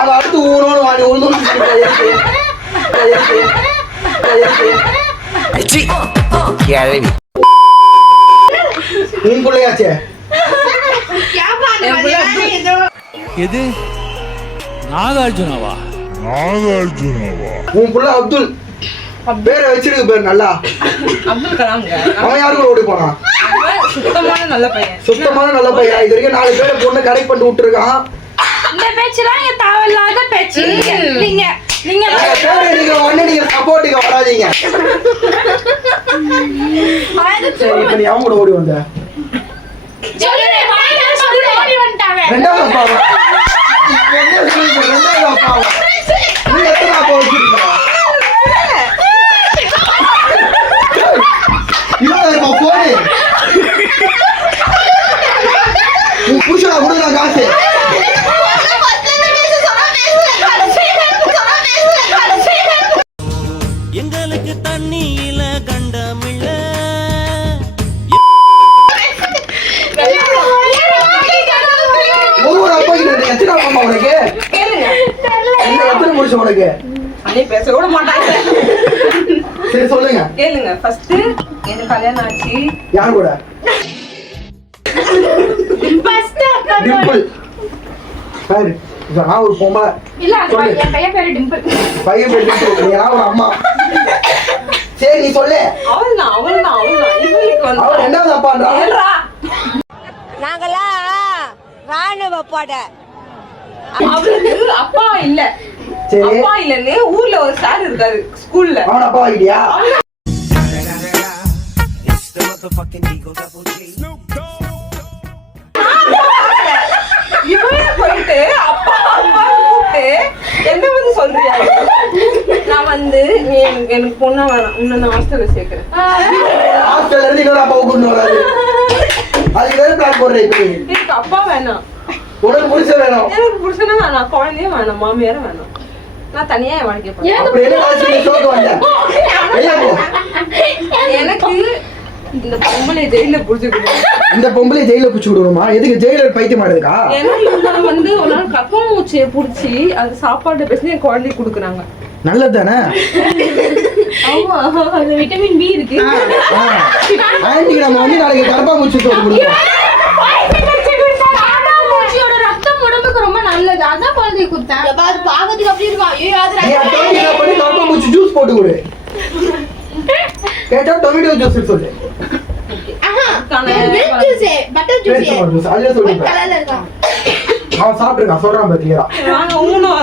அது அடுத்து ஊனோன்னு வாடி ஒன்று உன் பிள்ளையாச்சே எது நாகார்ஜுனாவா? உன் பிள்ளை அப்துல் பேரை வச்சிருக்கு பேர் நல்லா. அப்துல் கலாம். அவன் யாரு கூட ஓடி போனான்? சுத்தமான நல்ல பையன். சுத்தமான நல்ல பையன். இது வரைக்கும் 4 பேரை பொண்ணு கரெக்ட் பண்ணிட்டு விட்டுருக்கான். இந்த பேச்செல்லாம் இங்க தேவையில்லாத பேச்சு. நீங்க சப்போர்ட்டுக்கு வராதீங்க. சரி இப்ப நீ அவங்க கூட ஓடி வந்த ரெண்டாவது அப்பாவா? நீ எத்தனை அப்பா வச்சிருக்கா? 20,000 போனு உன் புருஷனா கொடுங்க காசு. எங்களுக்கு தண்ணியில கண்டமில்ல. ஒவ்வொரு அப்பா எத்தனை அப்பா உனக்கு? எத்தனை புருஷன் உனக்கு? பேச கூட மாட்டாங்க. சரி சொல்லுங்க. கேளுங்க. ஃபர்ஸ்ட் எனக்கு கல்யாணம் ஆச்சு. யார் கூட? டிம்பிள். பாரு நான் ஒரு பொம்பளை. இல்ல என் பையன் பேரு டிம்பிள். பையன் பேரு டிம்பிள். நீ ஒரு அம்மா. சரி நீ சொல்லு. அவள்தான் இவளுக்கு வந்து அவள் ரெண்டாவது அப்பான்றா. நாங்கெல்லாம் ராணுவ பட. அவளுக்கு அப்பா இல்ல. சரி அப்பா இல்லன்னு ஊர்ல ஒரு சார் இருக்காரு ஸ்கூல்ல. அவன் அப்பா ஆகிட்டியா? இவனே போயிட்டு அப்பா அப்பா கூப்பிட்டு என்ன வந்து சொல்றியா? நான் வந்து எனக்கு பொண்ணா வேணாம், உன்னை நான் ஹாஸ்டல்ல சேர்க்கிறேன். ஹாஸ்டல்ல இருந்து இன்னொரு அப்பா கூப்பிட்டு வராது. அதுக்கு வேற பிளான் போடுறேன். இப்ப எனக்கு அப்பா வேணாம், உனக்கு புருஷன் வேணும். எனக்கு புருஷனும் வேணாம், குழந்தையும் வேணாம், மாமியாரும் வேணாம். நான் தனியா என் வாழ்க்கை போறேன். அப்படி என்ன ஆச்சு? சோக்கு வந்தேன். எனக்கு இந்த பொம்பளை ஜெயில புடிச்சு விடுவேன். இந்த பொம்பளை ஜெயில புடிச்சு விடுவோமா? எதுக்கு ஜெயிலர் பைத்தியம் ஆடுதுக்கா? ஏன்னா இவங்க வந்து ஒரு நாள் கப்பம் மூச்சியை புடிச்சு அது சாப்பாடு பேசி என் குழந்தைக்கு கொடுக்குறாங்க. நல்லது தானே? ஆமா, அது விட்டமின் பி இருக்கு. ஆன்டிக்கு நம்ம வந்து நாளைக்கு கரப்பாம்பூச்சி சோறு கொடுப்போம். ரத்தம் உடம்புக்கு ரொம்ப நல்லது. அதான் குழந்தைய கொடுத்தேன். பாக்கிறதுக்கு அப்படி இருக்கும். ஐயோ அது கரப்பாம்பூச்சி ஜூஸ் போட்டு கொடு. கேட்டா டொமேட்டோ ஜூஸ் சொல்லு. பட்டர் ஜூஸ் அதுல சொல்லு. அவன் சாப்பிட்டுருக்கான் சொல்றான் பாத்தியா? நாங்க ஊனம்